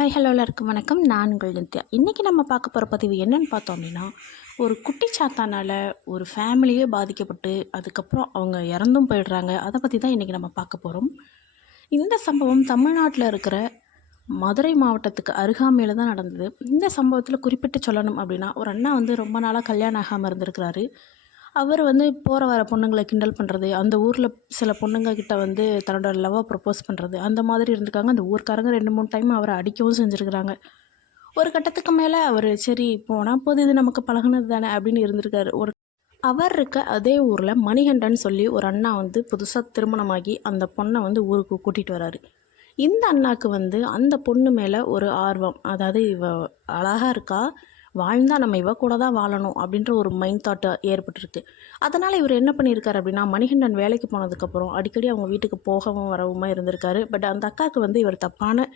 Hi hello எல்லாருக்கும் வணக்கம். நான் உங்கள் நித்யா. இன்றைக்கி நம்ம பார்க்க போகிற பதிவு என்னன்னு பார்த்தோம் அப்படின்னா ஒரு குட்டி சாத்தானால் ஒரு ஃபேமிலியே பாதிக்கப்பட்டு அதுக்கப்புறம் அவங்க இறந்தும் போயிடுறாங்க. அதை பற்றி தான் இன்றைக்கி நம்ம பார்க்க போகிறோம் இந்த சம்பவம் தமிழ்நாட்டில் இருக்கிற மதுரை மாவட்டத்துக்கு அருகாமையில் தான் நடந்தது. இந்த சம்பவத்தில் குறிப்பிட்டு சொல்லணும் அப்படின்னா ஒரு அண்ணா வந்து ரொம்ப நாளாக கல்யாணம் ஆகாமல் இருந்திருக்கிறாரு. அவர் வந்து போகிற வர பொண்ணுங்களை கிண்டல் பண்ணுறது அந்த ஊரில் சில பொண்ணுங்க கிட்ட வந்து தன்னோட லவ்வை ப்ரப்போஸ் பண்ணுறது அந்த மாதிரி இருந்திருக்காங்க அந்த ஊர்க்காரங்க ரெண்டு மூணு டைம் அவரை அடிக்கவும் செஞ்சுருக்கிறாங்க. ஒரு கட்டத்துக்கு மேலே அவர் சரி போனால் போது இது நமக்கு பழகுனது தானே? அப்படின்னு இருந்திருக்காரு. ஒரு அவர் இருக்க அதே ஊரில் மணிகண்டன் சொல்லி ஒரு அண்ணா வந்து புதுசாக திருமணமாகி அந்த பொண்ணை வந்து ஊருக்கு கூட்டிகிட்டு வராரு. இந்த அண்ணாக்கு வந்து அந்த பொண்ணு மேலே ஒரு ஆர்வம். அதாவது இவ அழகாக இருக்கா? வாழ்ந்தால் நம்ம இவ கூட தான் வாழணும் அப்படின்ற ஒரு மைண்ட் தாட் ஏற்பட்டிருக்கு. அதனால் இவர் என்ன பண்ணியிருக்காரு அப்படின்னா மணிகண்டன் வேலைக்கு போனதுக்கப்புறம் அடிக்கடி அவங்க வீட்டுக்கு போகவும் வரவுமா இருந்திருக்காரு. பட் அந்த அக்காவுக்கு வந்து இவர் தப்பான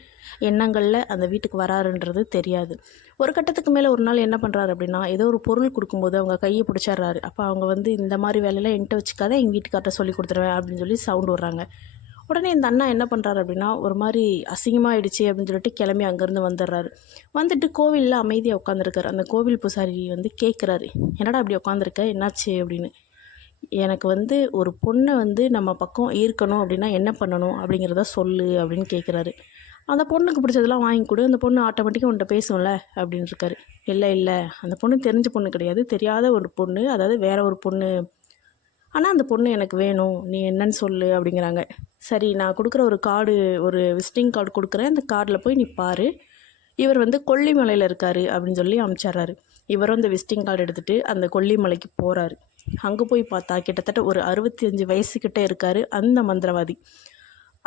எண்ணங்களில் அந்த வீட்டுக்கு வராருன்றது தெரியாது. ஒரு கட்டத்துக்கு மேலே ஒரு நாள் என்ன பண்ணுறாரு அப்படின்னா ஏதோ ஒரு பொருள் கொடுக்கும்போது அவங்க கையை பிடிச்சிடுறாரு அப்போ அவங்க வந்து இந்த மாதிரி வேலையெல்லாம் என்கிட்ட வச்சுக்காத எங்கள் வீட்டுக்கார்ட்ட சொல்லி கொடுத்துருவேன் அப்படின்னு சொல்லி சவுண்ட் விட்றாங்க. உடனே இந்த அண்ணா என்ன பண்ணுறாரு அப்படின்னா ஒரு மாதிரி அசிங்கமாகிடுச்சு அப்படின்னு சொல்லிட்டு கிளம்பி அங்கேருந்து வந்துடுறாரு. வந்துட்டு கோவிலில் அமைதியாக உட்காந்துருக்காரு அந்த கோவில் பூசாரி வந்து கேட்குறாரு என்னடா அப்படி உட்காந்துருக்க என்னாச்சு? அப்படின்னு. எனக்கு வந்து ஒரு பொண்ணை வந்து நம்ம பக்கம் ஈர்க்கணும் அப்படின்னா என்ன பண்ணணும் அப்படிங்கிறத சொல்லு அப்படின்னு கேட்குறாரு அந்த பொண்ணுக்கு பிடிச்சதெல்லாம் வாங்கி கொடு. அந்த பொண்ணு ஆட்டோமேட்டிக்காக உன்ட்ட பேசும்ல அப்படின்னு இருக்காரு. இல்லை இல்லை. அந்த பொண்ணு தெரிஞ்ச பொண்ணு கிடையாது. தெரியாத ஒரு பொண்ணு அதாவது வேற ஒரு பொண்ணு ஆனால் அந்த பொண்ணு எனக்கு வேணும். நீ என்னன்னு சொல்லு அப்படிங்கிறாங்க. சரி நான் கொடுக்குற ஒரு கார்டு ஒரு விசிட்டிங் கார்டு கொடுக்குறேன். அந்த கார்டில் போய் நீ பாரு. இவர் வந்து கொல்லிமலையில் இருக்கார் அப்படின்னு சொல்லி அமிச்சிட்றாரு. இவரும் அந்த விசிட்டிங் கார்டு எடுத்துகிட்டு அந்த கொல்லிமலைக்கு போகிறாரு அங்கே போய் பார்த்தா கிட்டத்தட்ட ஒரு அறுபத்தி அஞ்சு வயசுக்கிட்டே இருக்கார் அந்த மந்திரவாதி.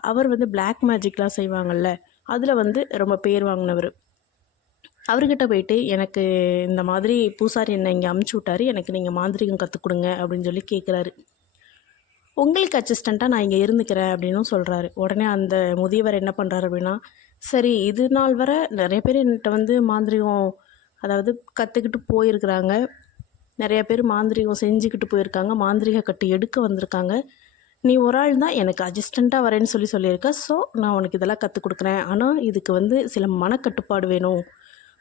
அவர் வந்து பிளாக் மேஜிக்லாம் செய்வாங்கள்ல அதில் வந்து ரொம்ப பேர் வாங்கினவர். அவர்கிட்ட போயிட்டு எனக்கு இந்த மாதிரி பூசாரி என்னை இங்கே அமுச்சு விட்டாரு. எனக்கு நீங்கள் மாந்திரிகம் கற்றுக் கொடுங்க அப்படின்னு சொல்லி கேட்குறாரு உங்களுக்கு அசிஸ்டண்ட்டாக நான் இங்கே இருந்துக்கிறேன் அப்படின்னும் சொல்கிறாரு உடனே அந்த முதியவர் என்ன பண்ணுறாரு அப்படின்னா சரி இது நாள் வரை நிறைய பேர் என்கிட்ட வந்து மாந்திரிகம் அதாவது கற்றுக்கிட்டு போயிருக்கிறாங்க. நிறைய பேர் மாந்திரிகம் செஞ்சுக்கிட்டு போயிருக்காங்க. மாந்திரிக கட்டு எடுக்க வந்திருக்காங்க. நீ ஒரு ஆள் தான் எனக்கு அசிஸ்டண்ட்டாக வரேன்னு சொல்லி சொல்லியிருக்க. ஸோ நான் உனக்கு இதெல்லாம் கற்றுக் கொடுக்குறேன். ஆனால் இதுக்கு வந்து சில மனக்கட்டுப்பாடு வேணும்.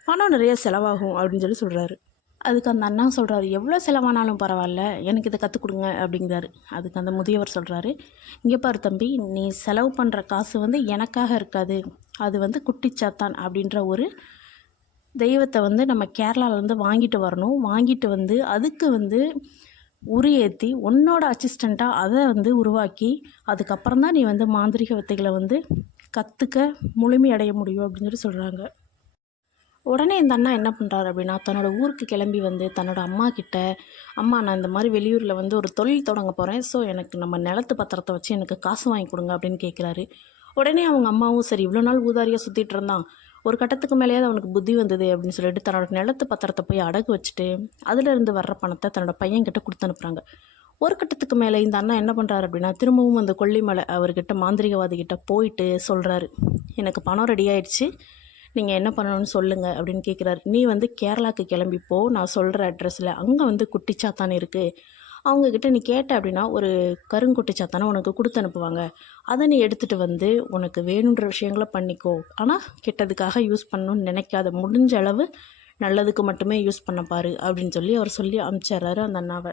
பணம் நிறைய செலவாகும் அப்படின்னு சொல்லி சொல்கிறாரு அதுக்கு அந்த அண்ணா சொல்கிறாரு எவ்வளோ செலவானாலும் பரவாயில்ல எனக்கு இதை கற்றுக் கொடுங்க அப்படிங்கிறாரு. அதுக்கு அந்த முதியவர் சொல்கிறாரு இங்கே பாரு தம்பி நீ செலவு பண்ணுற காசு வந்து எனக்காக இருக்காது அது வந்து குட்டிச்சாத்தான் அப்படின்ற ஒரு தெய்வத்தை வந்து நம்ம கேரளாவிலேருந்து வாங்கிட்டு வரணும். வாங்கிட்டு வந்து அதுக்கு வந்து உரி ஏற்றி உன்னோட அசிஸ்டண்ட்டாக அதை வந்து உருவாக்கி அதுக்கப்புறம் தான் நீ வந்து மாந்திரிக வித்தைகளை வந்து கற்றுக்க முழுமையடைய முடியும் அப்படின்னு சொல்லி சொல்கிறாங்க உடனே இந்த அண்ணா என்ன பண்ணுறாரு அப்படின்னா தன்னோட ஊருக்கு கிளம்பி வந்து தன்னோட அம்மா கிட்ட அம்மா நான் இந்த மாதிரி வெளியூரில் வந்து ஒரு தொழில் தொடங்க போகிறேன் ஸோ எனக்கு நம்ம நிலத்து பத்திரத்தை வச்சு எனக்கு காசு வாங்கி கொடுங்க அப்படின்னு கேட்குறாரு உடனே அவங்க அம்மாவும் சரி இவ்வளோ நாள் ஊதாரியாக சுற்றிட்டு இருந்தான். ஒரு கட்டத்துக்கு மேலேயாவது அவனுக்கு புத்தி வந்தது அப்படின்னு சொல்லிட்டு தன்னோட நிலத்து பத்திரத்தை போய் அடகு வச்சுட்டு அதுலேருந்து வர்ற பணத்தை தன்னோட பையன்கிட்ட கொடுத்து அனுப்புகிறாங்க ஒரு கட்டத்துக்கு மேலே இந்த அண்ணா என்ன பண்ணுறாரு அப்படின்னா திரும்பவும் அந்த கொல்லிமலை அவர்கிட்ட மாந்திரிகவாதிகிட்ட போயிட்டு சொல்கிறாரு எனக்கு பணம் ரெடி ஆயிடுச்சு. நீங்கள் என்ன பண்ணணும்னு சொல்லுங்கள் அப்படின்னு கேட்குறாரு நீ வந்து கேரளாவுக்கு கிளம்பிப்போ நான் சொல்கிற அட்ரஸில் அங்கே வந்து குட்டிச்சாத்தான் இருக்குது அவங்கக்கிட்ட நீ கேட்ட அப்படின்னா ஒரு கருங்குட்டிச்சாத்தானே உனக்கு கொடுத்து அனுப்புவாங்க. அதை நீ எடுத்துகிட்டு வந்து உனக்கு வேணுன்ற விஷயங்களை பண்ணிக்கோ. ஆனால் கெட்டதுக்காக யூஸ் பண்ணணும்னு நினைக்காத. முடிஞ்ச அளவு நல்லதுக்கு மட்டுமே யூஸ் பண்ண பாரு அப்படின்னு சொல்லி அவர் சொல்லி அனுப்பிச்சிட்றாரு அந்த அண்ணாவை.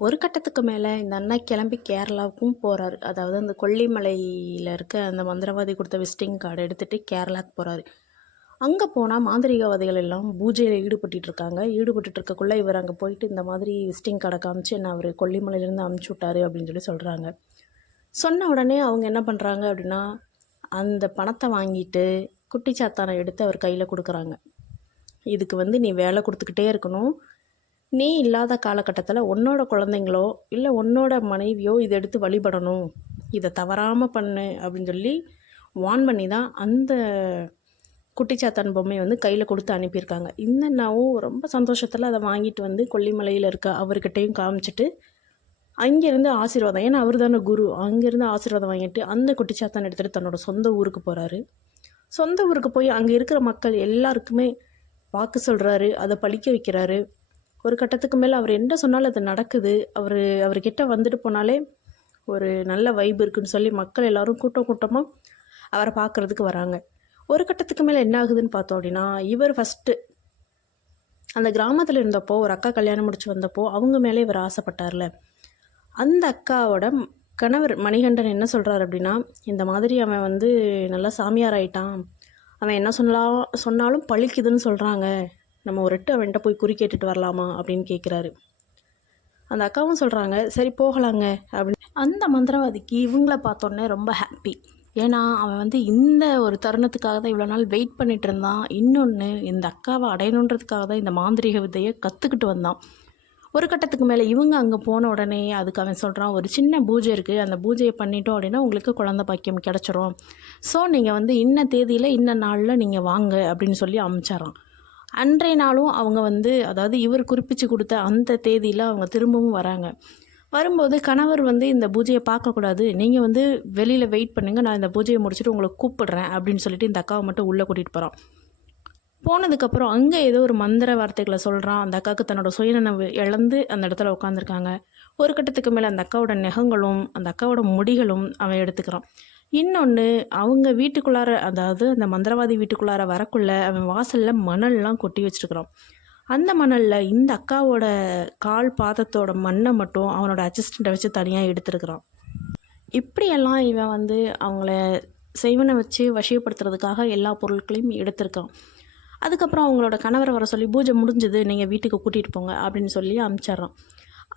ஒரு கட்டத்துக்கு மேலே இந்த அண்ணா கிளம்பி கேரளாவுக்கும் போகிறாரு அதாவது அந்த கொல்லிமலையில் இருக்க அந்த மந்திரவாதி கொடுத்த விசிட்டிங் கார்டு எடுத்துகிட்டு கேரளாவுக்கு போகிறாரு அங்கே போனால் மாந்திரிகவாதிகள் எல்லாம் பூஜையில் ஈடுபட்டு இருக்காங்க. ஈடுபட்டு இருக்கக்குள்ளே இவர் அங்கே போயிட்டு இந்த மாதிரி விசிட்டிங் கார்டை காமிச்சு என்ன அவர் கொல்லிமலையிலேருந்து அமுச்சு விட்டாரு அப்படின்னு சொல்லி சொல்கிறாங்க சொன்ன உடனே அவங்க என்ன பண்ணுறாங்க அப்படின்னா அந்த பணத்தை வாங்கிட்டு குட்டி சாத்தானை எடுத்து அவர் கையில் கொடுக்குறாங்க. இதுக்கு வந்து நீ வேலை கொடுத்துக்கிட்டே இருக்கணும். நீ இல்லாத காலகட்டத்தில் உன்னோட குழந்தைங்களோ இல்லை உன்னோட மனைவியோ இதை எடுத்து வழிபடணும். இதை தவறாமல் பண்ணு அப்படின்னு சொல்லி வான் பண்ணி தான் அந்த குட்டிச்சாத்தான் பொம்மையை வந்து கையில் கொடுத்து அனுப்பியிருக்காங்க. இந்த அண்ணாவும் ரொம்ப சந்தோஷத்தில் அதை வாங்கிட்டு வந்து கொல்லிமலையில் இருக்க அவர்கிட்டையும் காமிச்சிட்டு அங்கேருந்து ஆசீர்வாதம். ஏன்னா அவர் தானே குரு. அங்கேருந்து ஆசீர்வாதம் வாங்கிட்டு அந்த குட்டிச்சாத்தான் எடுத்துகிட்டு தன்னோட சொந்த ஊருக்கு போகிறாரு சொந்த ஊருக்கு போய் அங்கே இருக்கிற மக்கள் எல்லாருக்குமே வாக்கு சொல்கிறாரு அதை பழிக்க வைக்கிறாரு. ஒரு கட்டத்துக்கு மேலே அவர் என்ன சொன்னாலும் அது நடக்குது. அவர் அவர்கிட்ட வந்துட்டு போனாலே ஒரு நல்ல வைப் இருக்குன்னு சொல்லி மக்கள் எல்லாரும் கூட்டம் கூட்டமாக அவரை பார்க்குறதுக்கு வராங்க. ஒரு கட்டத்துக்கு மேலே என்ன ஆகுதுன்னு பார்த்தோம் அப்படின்னா இவர் ஃபஸ்ட்டு அந்த கிராமத்தில் இருந்தப்போ ஒரு அக்கா கல்யாணம் முடிச்சு வந்தப்போ அவங்க மேலே இவர் ஆசைப்பட்டார்ல. அந்த அக்காவோட கணவர் மணிகண்டன் என்ன சொல்கிறார் அப்படின்னா இந்த மாதிரி அவன் வந்து நல்லா சாமியார் ஆயிட்டான். அவன் என்ன சொன்னா சொன்னாலும் பழிக்குதுன்னு சொல்கிறாங்க நம்ம ஒரு எட்டு அவன்கிட்ட போய் குறி கேட்டுட்டு வரலாமா அப்படின்னு கேட்குறாரு அந்த அக்காவும் சொல்கிறாங்க சரி போகலாங்க. அப்படின்னு. அந்த மந்திரவாதிக்கு இவங்கள பார்த்தோன்னே ரொம்ப ஹாப்பி ஏன்னா அவன் வந்து இந்த ஒரு தருணத்துக்காக தான் இவ்வளோ நாள் வெயிட் பண்ணிட்டு இருந்தான். இன்னொன்று இந்த அக்காவை அடையணுன்றதுக்காக தான் இந்த மாந்திரீக வித்தையை கற்றுக்கிட்டு வந்தான். ஒரு கட்டத்துக்கு மேலே இவங்க அங்கே போன உடனே அதுக்கு அவன் சொல்கிறான் ஒரு சின்ன பூஜை இருக்குது அந்த பூஜையை பண்ணிட்டோம் அப்படின்னா உங்களுக்கு குழந்த பாக்கியம் கிடச்சிரும். ஸோ நீங்கள் வந்து இன்ன தேதியில் இன்ன நாளில் நீங்கள் வாங்க அப்படின்னு சொல்லி அமிச்சாராம். அன்றைய நாளும் அவங்க வந்து அதாவது இவர் குறிப்பிச்சு கொடுத்த அந்த தேதியில் அவங்க திரும்பவும் வராங்க. வரும்போது கணவர் வந்து இந்த பூஜையை பார்க்கக்கூடாது. நீங்கள் வந்து வெளியில் வெயிட் பண்ணுங்கள் நான் இந்த பூஜையை முடிச்சுட்டு உங்களை கூப்பிடுறேன். அப்படின்னு சொல்லிட்டு இந்த அக்காவை மட்டும் உள்ளே கூட்டிகிட்டு போகிறான் போனதுக்கப்புறம் அங்கே ஏதோ ஒரு மந்திர வார்த்தைகளை சொல்கிறான் அந்த அக்காவுக்கு தன்னோட சுயநினைவு இழந்து அந்த இடத்துல உட்காந்துருக்காங்க ஒரு கட்டத்துக்கு மேலே அந்த அக்காவோட நெகங்களும் அந்த அக்காவோட முடிகளும் அவன் எடுத்துக்கிறான். இன்னொன்று அவங்க வீட்டுக்குள்ளார அதாவது அந்த மந்திரவாதி வீட்டுக்குள்ளார வரக்குள்ள அவன் வாசலில் மணல்லாம் கொட்டி வச்சிருக்கிறான். அந்த மணலில் இந்த அக்காவோட கால் பாதத்தோட மண்ணை மட்டும் அவனோட அசிஸ்டண்ட்டை வச்சு தனியாக எடுத்துருக்குறான். இப்படியெல்லாம் இவன் வந்து அவங்கள செய்வனை வச்சு வசியப்படுத்துறதுக்காக எல்லா பொருட்களையும் எடுத்திருக்கான். அதுக்கப்புறம் அவங்களோட கணவரை வர சொல்லி பூஜை முடிஞ்சது நீங்கள் வீட்டுக்கு கூட்டிகிட்டு போங்க அப்படின்னு சொல்லி அனுப்பிச்சிட்றான்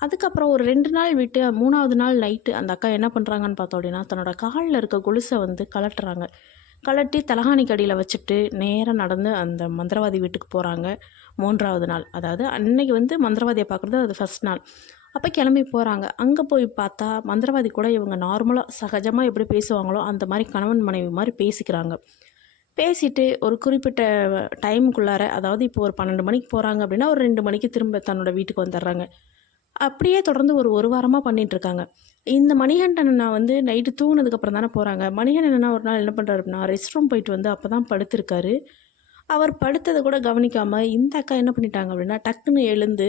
அதுக்கப்புறம் ஒரு ரெண்டு நாள் விட்டு மூணாவது நாள் நைட்டு அந்த அக்கா என்ன பண்ணுறாங்கன்னு பார்த்தோம் அப்படின்னா தன்னோட காலில் இருக்க கொலுசை வந்து கலட்டுறாங்க கலட்டி தலகாணிக்கு அடியில் வச்சுட்டு நேராக நடந்து அந்த மந்திரவாதி வீட்டுக்கு போகிறாங்க மூன்றாவது நாள். அதாவது அன்னைக்கு வந்து மந்திரவாதியை பார்க்குறது அது ஃபஸ்ட் நாள். அப்போ கிளம்பி போகிறாங்க அங்கே போய் பார்த்தா மந்திரவாதி கூட இவங்க நார்மலாக சகஜமாக எப்படி பேசுவாங்களோ அந்த மாதிரி கணவன் மனைவி மாதிரி பேசிக்கிறாங்க. பேசிட்டு ஒரு குறிப்பிட்ட டைமுக்குள்ளார அதாவது இப்போ ஒரு பன்னெண்டு மணிக்கு போகிறாங்க அப்படின்னா ஒரு ரெண்டு மணிக்கு திரும்ப தன்னோட வீட்டுக்கு வந்துடுறாங்க. அப்படியே தொடர்ந்து ஒரு ஒரு வாரமாக பண்ணிகிட்ருக்காங்க இந்த மணிகண்டன் அண்ணா வந்து நைட்டு தூங்கினதுக்கப்புறம் தானே போகிறாங்க மணிகண்டன் அண்ணா ஒரு நாள் என்ன பண்ணுறாரு அப்படின்னா ரெஸ்ட் ரூம் போயிட்டு வந்து அப்போ தான் படுத்திருக்காரு. அவர் படுத்ததை கூட கவனிக்காமல் இந்த அக்கா என்ன பண்ணிட்டாங்க அப்படின்னா டக்குன்னு எழுந்து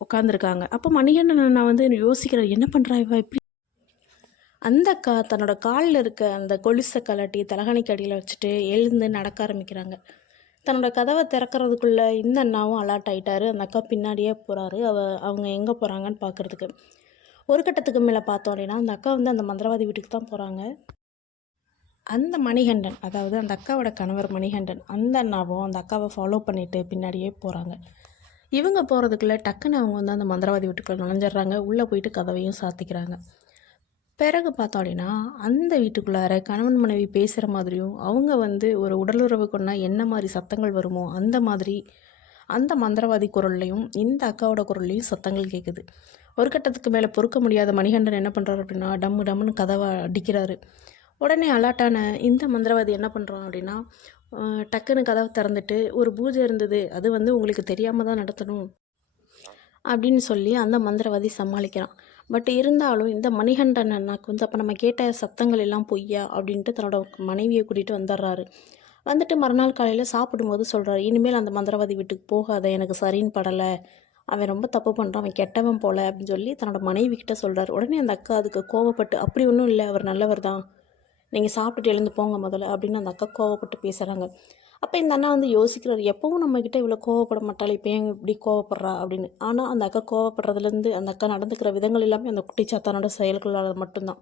உட்காந்துருக்காங்க அப்போ மணிகண்டன் அண்ணா வந்து யோசிக்கிறார் என்ன பண்ணுறா இவ? இப்படி அந்த அக்கா தன்னோட காலில் இருக்க அந்த கொலுசை கலாட்டி தலகாணிக்கு அடியில் வச்சுட்டு எழுந்து நடக்க ஆரம்பிக்கிறாங்க. தன்னோட கதவை திறக்கிறதுக்குள்ளே இந்த அண்ணாவும் அலர்ட் ஆகிட்டாரு அந்த அக்கா பின்னாடியே போகிறாரு அவ அவங்க எங்கே போகிறாங்கன்னு பார்க்குறதுக்கு ஒரு கட்டத்துக்கு மேலே பார்த்தோம் அப்படின்னா அந்த அக்கா வந்து அந்த மந்திரவாதி வீட்டுக்கு தான் போகிறாங்க அந்த மணிகண்டன் அதாவது அந்த அக்காவோட கணவர் மணிகண்டன் அந்த அண்ணாவும் அந்த அக்காவை ஃபாலோ பண்ணிவிட்டு பின்னாடியே போகிறாங்க இவங்க போகிறதுக்குள்ளே டக்குன்னு அவங்க வந்து அந்த மந்திரவாதி வீட்டுக்குள்ளே நுழைஞ்சிடுறாங்க. உள்ளே போயிட்டு கதவையும் சாத்திக்கிறாங்க. பிறகு பார்த்தோம் அப்படின்னா அந்த வீட்டுக்குள்ளார கணவன் மனைவி பேசுகிற மாதிரியும் அவங்க வந்து ஒரு உடலுறவு கொண்டா என்ன மாதிரி சத்தங்கள் வருமோ அந்த மாதிரி அந்த மந்திரவாதி குரல்லையும் இந்த அக்காவோட குரல்லையும் சத்தங்கள் கேட்குது ஒரு கட்டத்துக்கு மேலே பொறுக்க முடியாத மணிகண்டன் என்ன பண்ணுறாரு அப்படின்னா டம்மு டம்முன்னு கதவை அடிக்கிறாரு. உடனே அலாட்டான இந்த மந்திரவாதி என்ன பண்ணுறான் அப்படின்னா டக்குன்னு கதவை திறந்துட்டு ஒரு பூஜை இருந்தது அது வந்து உங்களுக்கு தெரியாமல் தான் நடத்தணும் அப்படின்னு சொல்லி அந்த மந்திரவாதி சமாளிக்கிறான். பட் இருந்தாலும் இந்த மணிகண்டன் அண்ணாக்கு வந்து அப்போ நம்ம கேட்ட சத்தங்கள் எல்லாம் பொய்யா அப்படின்ட்டு தன்னோட மனைவியை கூட்டிகிட்டு வந்துடுறாரு வந்துட்டு மறுநாள் காலையில் சாப்பிடும்போது சொல்கிறாரு இனிமேல் அந்த மந்திரவாதி வீட்டுக்கு போகாத எனக்கு சரின்னு படலை. அவன் ரொம்ப தப்பு பண்ணுறான் அவன் கெட்டவன் போல. அப்படின்னு சொல்லி தன்னோட மனைவி கிட்ட சொல்கிறார் உடனே அந்த அக்கா அதுக்கு கோவப்பட்டு அப்படி ஒன்றும் இல்லை அவர் நல்லவர் தான். நீங்கள் சாப்பிட்டுட்டு எழுந்து போங்க முதல்ல. அப்படின்னு அந்த அக்கா கோவப்பட்டு பேசுகிறாங்க அப்போ இந்த அண்ணா வந்து யோசிக்கிறார் எப்பவும் நம்மக்கிட்ட இவ்வளோ கோவப்பட மாட்டாள்? இப்போ ஏன் இப்படி கோவப்படுறா? அப்படின்னு. ஆனால் அந்த அக்கா கோவப்படுறதுலேருந்து அந்த அக்கா நடந்துக்கிற விதங்கள் எல்லாமே அந்த குட்டிச்சாத்தானோட செயல்களால் மட்டும்தான்.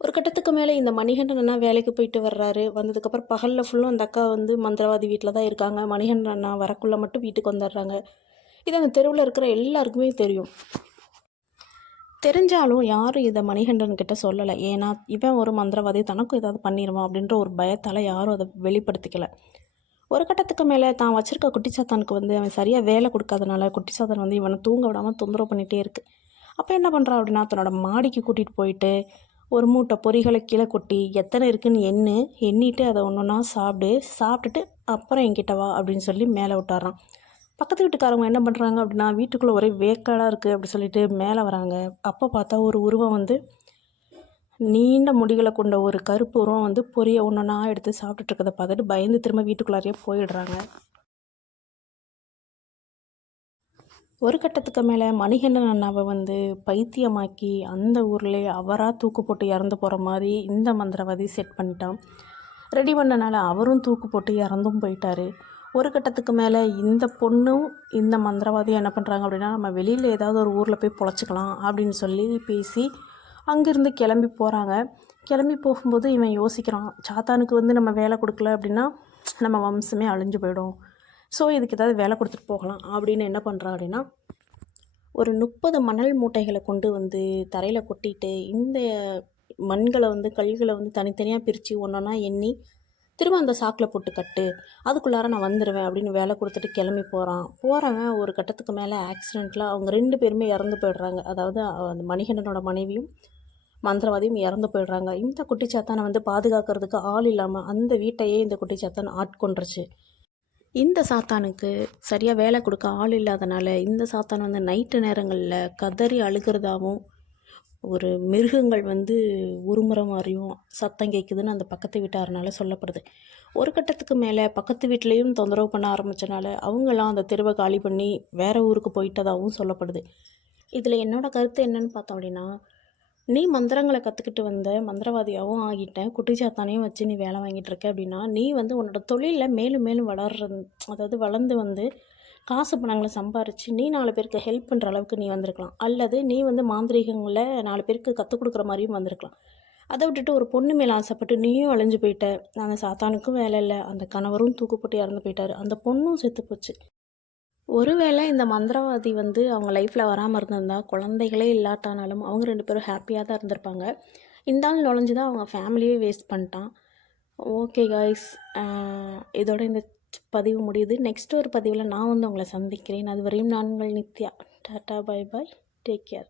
ஒரு கட்டத்துக்கு மேலே இந்த மணிகண்டன் அண்ணா வேலைக்கு போயிட்டு வர்றாரு. வந்ததுக்கப்புறம் பகலில் ஃபுல்லும் அந்த அக்கா வந்து மந்திரவாதி வீட்டில் தான் இருக்காங்க. மணிகண்டன் அண்ணா வரக்குள்ளே மட்டும் வீட்டுக்கு வந்துடுறாங்க. இது அந்த தெருவில் இருக்கிற எல்லாருக்குமே தெரியும். தெரிஞ்சாலும் யாரும் இதை மணிகண்டன் கிட்ட சொல்லலை. ஏன்னா இவன் ஒரு மந்திரவாதி தனக்கும் ஏதாவது பண்ணிடுவான் அப்படின்ற ஒரு பயத்தால் யாரும் அதை வெளிப்படுத்திக்கல. ஒரு கட்டத்துக்கு மேலே தான் வச்சிருக்க குட்டிச்சாத்தானுக்கு வந்து அவன் சரியாக வேலை கொடுக்காதனால குட்டிச்சாத்தான் வந்து இவனை தூங்க விடாமல் தொந்தரவு பண்ணிகிட்டே இருக்கு. அப்போ என்ன பண்ணுறான் அப்படின்னா தன்னோட மாடிக்கு கூட்டிகிட்டு போயிட்டு ஒரு மூட்டை பொறிகளை கீழே கொட்டி எத்தனை இருக்குன்னு எண்ணு எண்ணிட்டு அதை ஒன்று ஒன்றா சாப்பிடு சாப்பிட்டுட்டு அப்புறம் என்கிட்ட வா அப்படின்னு சொல்லி மேலே விட்டாரான் பக்கத்து வீட்டுக்காரவங்க என்ன பண்ணுறாங்க அப்படின்னா வீட்டுக்குள்ளே ஒரே வேக்காடாக இருக்குது அப்படி சொல்லிட்டு மேலே வராங்க. அப்போ பார்த்தா ஒரு உருவம் வந்து நீண்ட முடிகளை கொண்ட ஒரு கருப்பு உருவம் வந்து பொரிய ஒன்றா எடுத்து சாப்பிட்டுட்டு இருக்கதை பார்த்துட்டு பயந்து திரும்ப வீட்டுக்குள்ளாரையே போயிடுறாங்க. ஒரு கட்டத்துக்கு மேலே மணிகண்டன் அண்ணாவை வந்து பைத்தியமாக்கி அந்த ஊர்லேயே அவராக தூக்கு போட்டு இறந்து போகிற மாதிரி இந்த மந்திரவாதி செட் பண்ணிட்டான். ரெடி பண்ணனால அவரும் தூக்கு போட்டு இறந்தும் போயிட்டார். ஒரு கட்டத்துக்கு மேலே இந்த பொண்ணும் இந்த மந்திரவாதியும் என்ன பண்ணுறாங்க அப்படின்னா நம்ம வெளியில் ஏதாவது ஒரு ஊரில் போய் பொழைச்சிக்கலாம் அப்படின்னு சொல்லி பேசி அங்கேருந்து கிளம்பி போகிறாங்க கிளம்பி போகும்போது இவன் யோசிக்கிறான் சாத்தானுக்கு வந்து நம்ம வேலை கொடுக்கல அப்படின்னா நம்ம வம்சமே அழிஞ்சு போயிடும். ஸோ இதுக்கு ஏதாவது வேலை கொடுத்துட்டு போகலாம் அப்படின்னு என்ன பண்ணுறான் அப்படின்னா ஒரு முப்பது மணல் மூட்டைகளை கொண்டு வந்து தரையில் கொட்டிட்டு இந்த மண்களை வந்து கல்களை வந்து தனித்தனியாக பிரித்து ஒன்றொன்னா எண்ணி திரும்ப அந்த சாக்கில் போட்டு கட்டு. அதுக்குள்ளார நான் வந்துடுவேன் அப்படின்னு வேலை கொடுத்துட்டு கிளம்பி போகிறான் போகிறவன் ஒரு கட்டத்துக்கு மேலே ஆக்சிடெண்ட்டில் அவங்க ரெண்டு பேருமே இறந்து போயிடுறாங்க. அதாவது அந்த மணிகண்டனோட மனைவியும் மந்திரவாதியும் இறந்து போயிடுறாங்க. இந்த குட்டிச்சாத்தானை வந்து பாதுகாக்கிறதுக்கு ஆள் இல்லாமல் அந்த வீட்டையே இந்த குட்டிச்சாத்தான் ஆட்கொண்டுருச்சு. இந்த சாத்தானுக்கு சரியாக வேலை கொடுக்க ஆள் இல்லாதனால இந்த சாத்தான் வந்து நைட்டு நேரங்களில் கதறி அழுகிறதாவும் ஒரு மிருகங்கள் வந்து உருமுறை மாதிரியும் சத்தம் கேட்குதுன்னு அந்த பக்கத்து வீட்டாரனால சொல்லப்படுது. ஒரு கட்டத்துக்கு மேலே பக்கத்து வீட்லேயும் தொந்தரவு பண்ண ஆரம்பித்தனால அவங்களாம் அந்த தெருவை காலி பண்ணி வேற ஊருக்கு போயிட்டதாகவும் சொல்லப்படுது. இதில் என்னோட கருத்து என்னன்னு பார்த்தோம் அப்படின்னா நீ மந்திரங்களை கற்றுக்கிட்டு வந்த மந்திரவாதியாகவும் ஆகிட்டேன். குட்டிச்சாத்தானையும் வச்சு நீ வேலை வாங்கிட்டு இருக்க அப்படின்னா நீ வந்து உன்னோட தொழிலில் மேலும் மேலும் வளர்ற அதாவது வளர்ந்து வந்து காசு பணங்களை சம்பாரித்து நீ நாலு பேருக்கு ஹெல்ப் பண்ணுற அளவுக்கு நீ வந்திருக்கலாம். அல்லது நீ வந்து மாந்திரீகங்களை நாலு பேருக்கு கற்றுக் கொடுக்குற மாதிரியும் வந்திருக்கலாம். அதை விட்டுட்டு ஒரு பொண்ணு மேலே ஆசைப்பட்டு நீயும் அழிஞ்சு போயிட்ட. அந்த சாத்தானுக்கும் வேலை இல்லை. அந்த கணவரும் தூக்குப்பட்டு இறந்து போயிட்டாரு. அந்த பொண்ணும் செத்து போச்சு. ஒருவேளை இந்த மந்திரவாதி வந்து அவங்க லைஃப்பில் வராமல் இருந்திருந்தா குழந்தைகளே இல்லாட்டானாலும் அவங்க ரெண்டு பேரும் ஹாப்பியாக தான் இருந்திருப்பாங்க. இந்த ஆள் நுழைஞ்சு தான் அவங்க ஃபேமிலியே வேஸ்ட் பண்ணிட்டான். ஓகே காய்ஸ் இதோட இந்த பதிவு முடியுது. நெக்ஸ்ட் ஒரு பதிவில் நான் வந்து உங்களை சந்திக்கிறேன். அதுவரையும் நான் உங்கள் Nithya. Tata bye bye. Take care